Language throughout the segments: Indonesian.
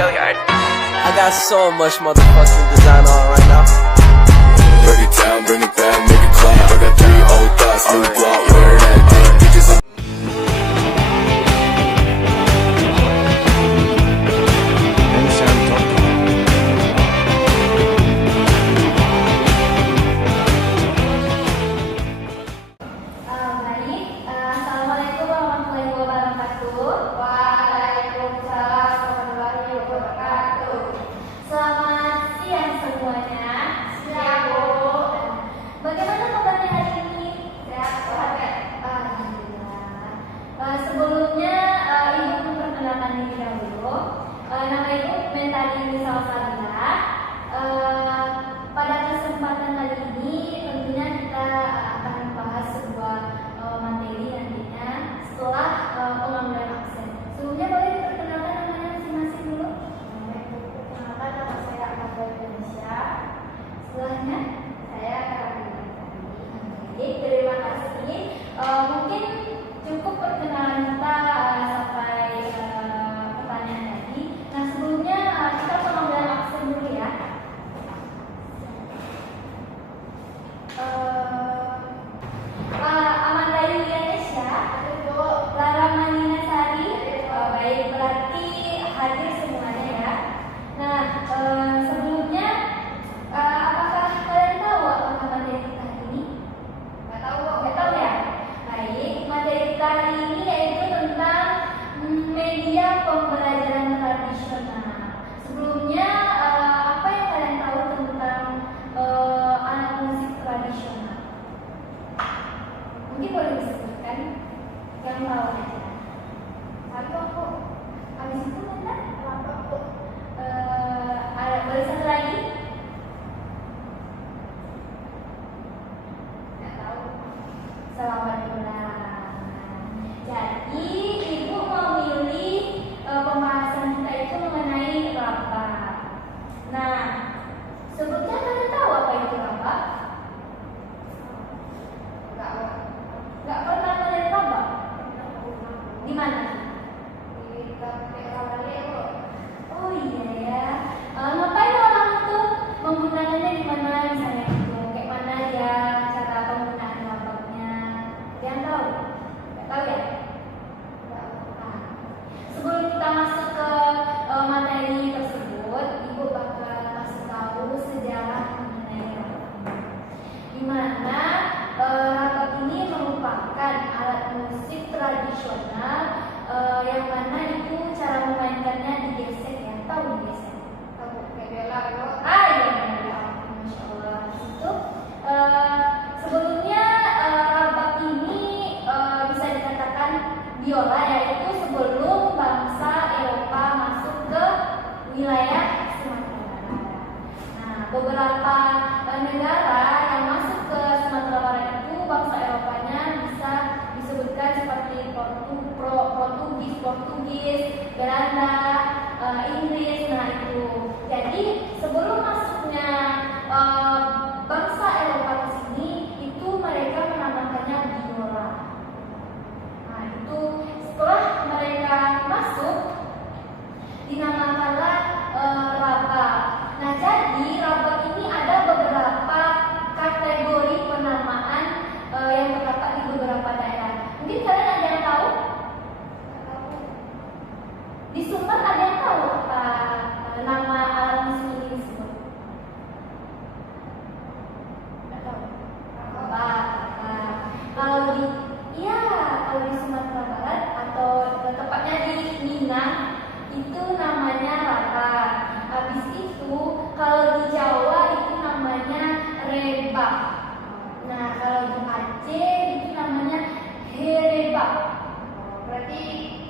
I got so much motherfucking design on right now. Break it down, bring it back, make it clap. I got 3 old thoughts, new block, where that thing bitches. Assalamualaikum warahmatullahi wabarakatuh. Waalaikumsalam warahmatullahi wabarakatuh. Selamat siang semuanya. Siang, Bu. Bagaimana kabarnya hari ini? Sehat. Alhamdulillah. Sebelumnya Ibu memperkenalkan diri dahulu. Nama Ibu Mentari Salsabila. Pada kesempatan kali ini tentunya kita akan membahas sebuah materi nantinya setelah pengambilan absen. Sebelumnya boleh diperkenalkan namanya masing-masing dulu. Perkenalkan, nama saya Agatha Indonesia. Setelahnya saya Karolina. Jadi terima kasih. Mungkin cukup perkenalan kita sampai pertanyaan tadi. Nah sebelumnya kita pengambilan absen dulu ya. Amanda Yulianesha, Lara Manina Sari, baik berarti hadir semuanya ya. Nah sebelumnya apakah kalian tahu apa materi kita hari ini? Nggak tahu ya. Baik, materi kita hari ini yaitu tentang media pembelajaran tradisional. Sebelumnya apa yang kalian tahu tentang alat musik tradisional? Mungkin boleh disebutkan yang tahu aja. Satu, habis itu mana? Boleh satu lagi? Nggak tahu. Selamat ulang. Jadi Ibu mau milih pembahasan kita itu mengenai rapat. Nah, sebelumnya kalian tahu apa itu rapat? Nggak pernah melihat rapat? Di mana? Di oh iya ya. Ngapain orang itu menggunakannya di mana misalnya itu? Kayak mana ya cara penggunaan rapatnya? Kalian tahu? Nggak tahu ya? Nah, sebelum kita masuk ke materi tersebut, Ibu bakal kasih tahu sejarah mengenai rapat. Di mana rapat ini merupakan alat musik tradisional yang mana itu cara memainkannya digesek ya. Tahu digesek? Tahu kayak biola itu? Iya biola. Masya Allah. Itu sebelumnya rapat ini bisa dikatakan biola yaitu sebelum bangsa Eropa masuk ke wilayah Sumatera Barat. Nah, beberapa negara yang masuk ke Sumatera Barat itu bangsa Eropanya bisa disebutkan seperti Portugis, Belanda, Inggris. Nah itu. Jadi sebelum masuknya bangsa Eropa ke sini itu mereka menamakannya biola. Nah itu setelah mereka masuk dinamakanlah rabat. Nah jadi rabat ini ada beberapa kategori penamaan yang terdapat di beberapa daerah. Mungkin kalian ada yang tahu? Di Sumber ada yang tahu apa nama alat musik ini disebut? Nggak tahu. Kalau di Sumatera Barat atau tepatnya di Minang itu namanya rapat. Habis itu kalau di Jawa itu namanya rebak. Nah kalau di Aceh itu namanya herebak. Berarti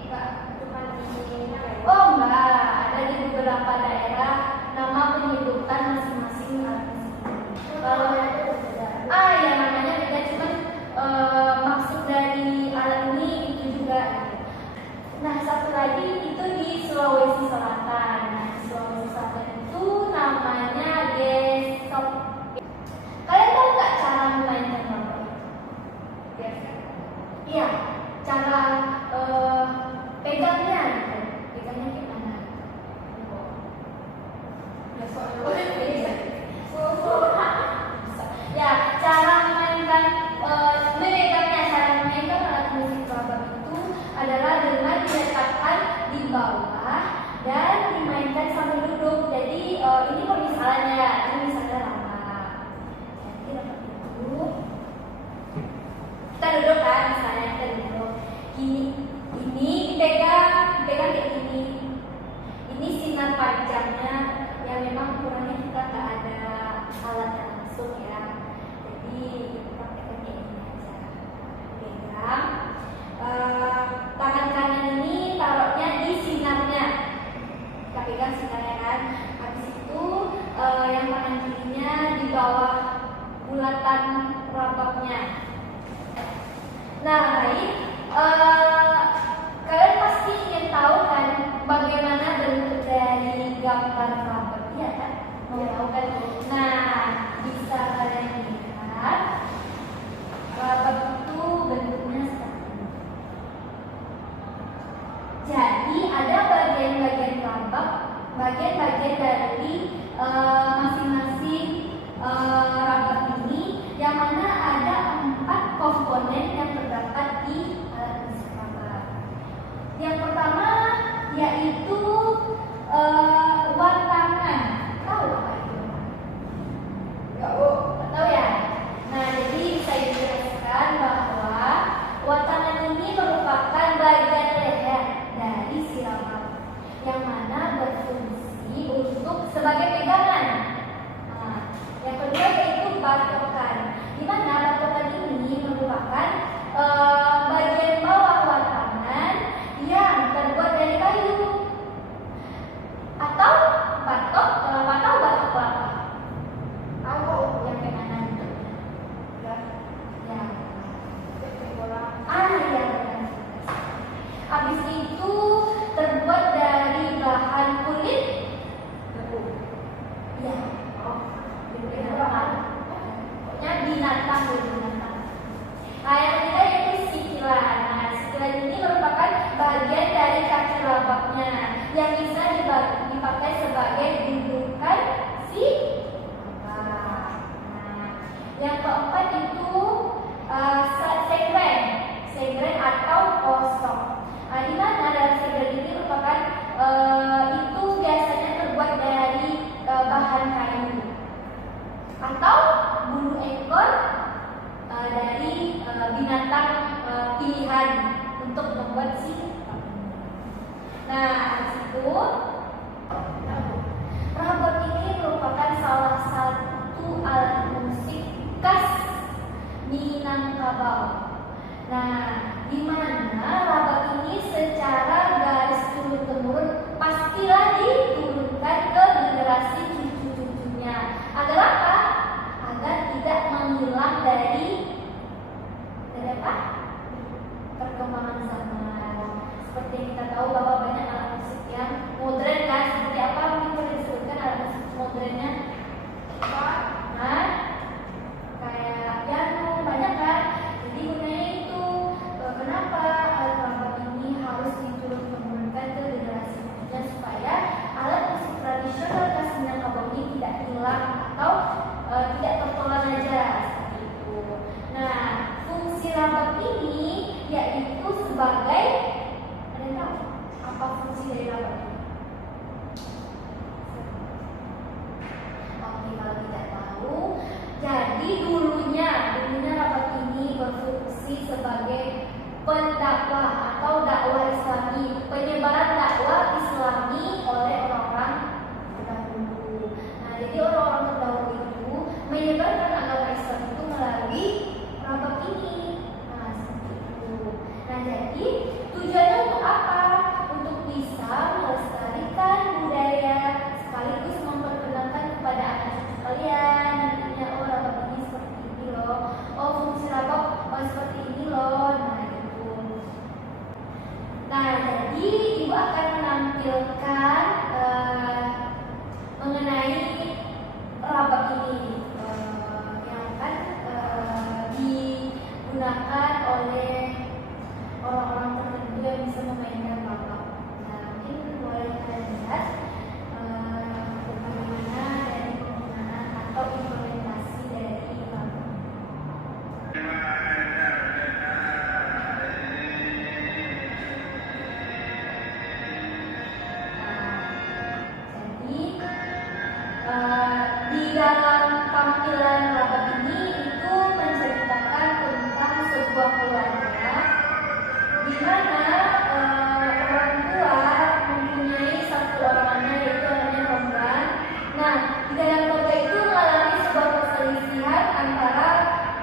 enggak cuma di sini. Oh enggak, ada di beberapa daerah nama penyebutan masing-masing alat musik. Kalau ya namanya beda, cuman maksud dari alat ini itu juga. Nah satu lagi itu di Sulawesi Selatan. Nah, di Sulawesi Selatan itu namanya gesok. Kalian tahu nggak cara memainkan rapat? Iya, cara pegangnya gimana? Jadi ada bagian-bagian rambak, bagian-bagian dari masing-masing rambak ini, yang mana ada 4 komponen yang terdapat di alat musik rambak. Yang pertama yaitu watangan. Tahu apa itu? Tahu ya? Nah, jadi bisa dijelaskan bahwa watangan ini merupakan bagian leher dari si rambak yang mana berfungsi untuk sebagai pegangan. Nah, yang kedua yaitu batokan, di mana batokan ini merupakan bagian bawah watangan yang terbuat dari kayu atau batok kelapa atau batok kelapa. Tahu yang pegangan itu? Ya. Ya. Habis itu terbuat dari bahan kulit tebu. Ya. Pokoknya binatang. Nah, yang ketiga yaitu sikilan. Nah, sikilan ini merupakan bagian dari kaki rambaknya yang bisa dipakai sebagai dudukan si rambak. Nah, yang keempat itu segren atau kosong. Nah, di mana dalam segren ini merupakan itu biasanya terbuat dari bahan kayu atau bulu ekor dari binatang pilihan untuk membuat si rambut. Nah, itu rabot ini merupakan salah satu alat musik khas Minangkabau. Nah, di mana rabot ini secara garis turun-temurun pastilah diturunkan ke generasi cucu-cucunya. Agar apa? Agar tidak menghilang dari apa? Perkembangan zaman. Seperti yang kita tahu bahwa banyak alat musik yang modern kan. Seperti apa mungkin boleh disebutkan alat musik modernnya? Nah, kayak piano banyak kan. Jadi gunanya itu kenapa alat rambak ini harus diturun-temurunkan ke generasi berikutnya supaya alat musik tradisional khas Minangkabau ini tidak hilang atau tidak tertolak aja seperti itu. Nah, fungsi rambak ini yaitu sebagai, ada yang tahu apa fungsi dari rambak ini? Oke, kalau tidak tahu, jadi dulunya rambak ini berfungsi sebagai pendakwah atau dakwah Islami, penyebaran dakwah Islami oleh orang-orang terdahulu. Nah, jadi orang-orang terdahulu itu menyebarkan agama Islam itu melalui rambak ini. Nah, seperti itu. Nah, jadi tujuannya untuk apa? Untuk bisa melestarikan budaya sekaligus memperkenalkan kepada anak cucu kalian nantinya, oh rambak ini seperti ini loh, oh fungsi rambak seperti ini loh. Nah, jadi ibu akan menampilkan mengenai rambak ini yang akan digunakan oleh orang-orang tertentu yang bisa memainkan rambak. Nah, mungkin boleh kalian lihat bagaimana dari penggunaan atau implementasi dari rambak. Di dalam tampilan rambak ini itu menceritakan tentang sebuah keluarga di mana orang tua mempunyai satu orang anak yaitu namanya Romlan. Nah, di dalam keluarga itu mengalami sebuah perselisihan antara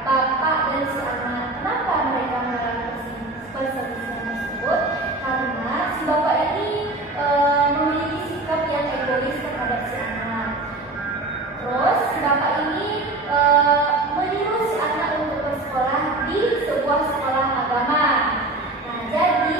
bapak dan si anak. Kenapa mereka mengalami perselisihan tersebut? Karena si bapak ini memiliki sikap yang egois terhadap si anak. Terus si bapak ini menyuruh si anak untuk bersekolah di sebuah sekolah agama. Nah, jadi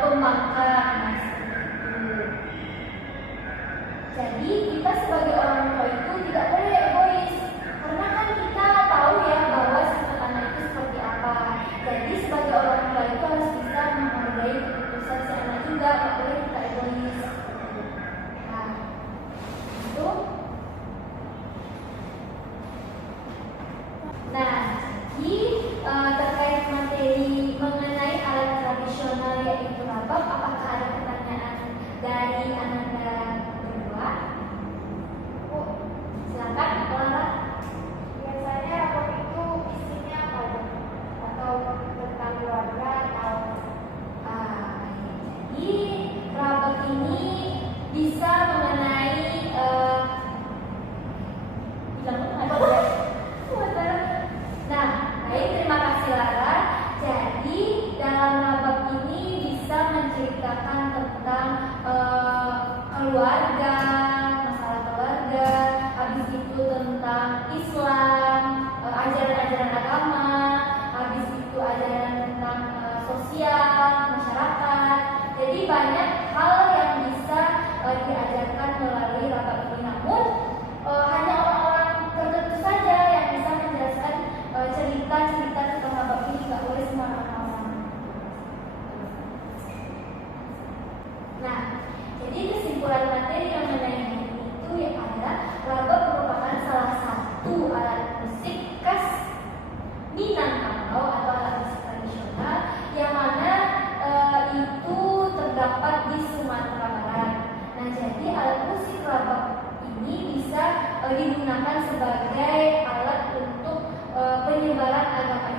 pembangkang. Nah, seperti itu. Jadi kita sebagai orang tua itu tidak boleh egois, karena kan kita tahu ya bahwa sifat anak itu seperti apa. Jadi sebagai orang tua itu harus bisa menghargai keputusan si anak juga, tidak boleh kita egois. Nah, itu. Nah, jadi terkait materi mengenai alat tradisional yaitu rabab, apakah ada pertanyaan dari Ananda berdua? Oh, silakan, Lara. Biasanya rabab itu isinya apa, Dok? Atau tentang keluarga atau Jadi rabab ini bisa mengenai Nah, baik, terima kasih Lara. Jadi dalam rabab ini bisa menceritakan tentang keluarga, masalah keluarga, habis itu tentang Islam, ajaran-ajaran agama, habis itu ajaran tentang sosial, masyarakat. Jadi banyak hal yang bisa diajarkan melalui rabab ini. Namun hanya orang-orang tertentu saja yang bisa menjelaskan cerita-cerita tentang rabab ini, nggak boleh semua orang. Nah, jadi kesimpulan materi yang mengenai itu yang ada, rabab merupakan salah satu alat musik khas Minangkabau atau alat musik tradisional yang mana itu terdapat di Sumatera Barat. Nah, jadi alat musik rabab ini bisa digunakan sebagai alat untuk penyebaran agama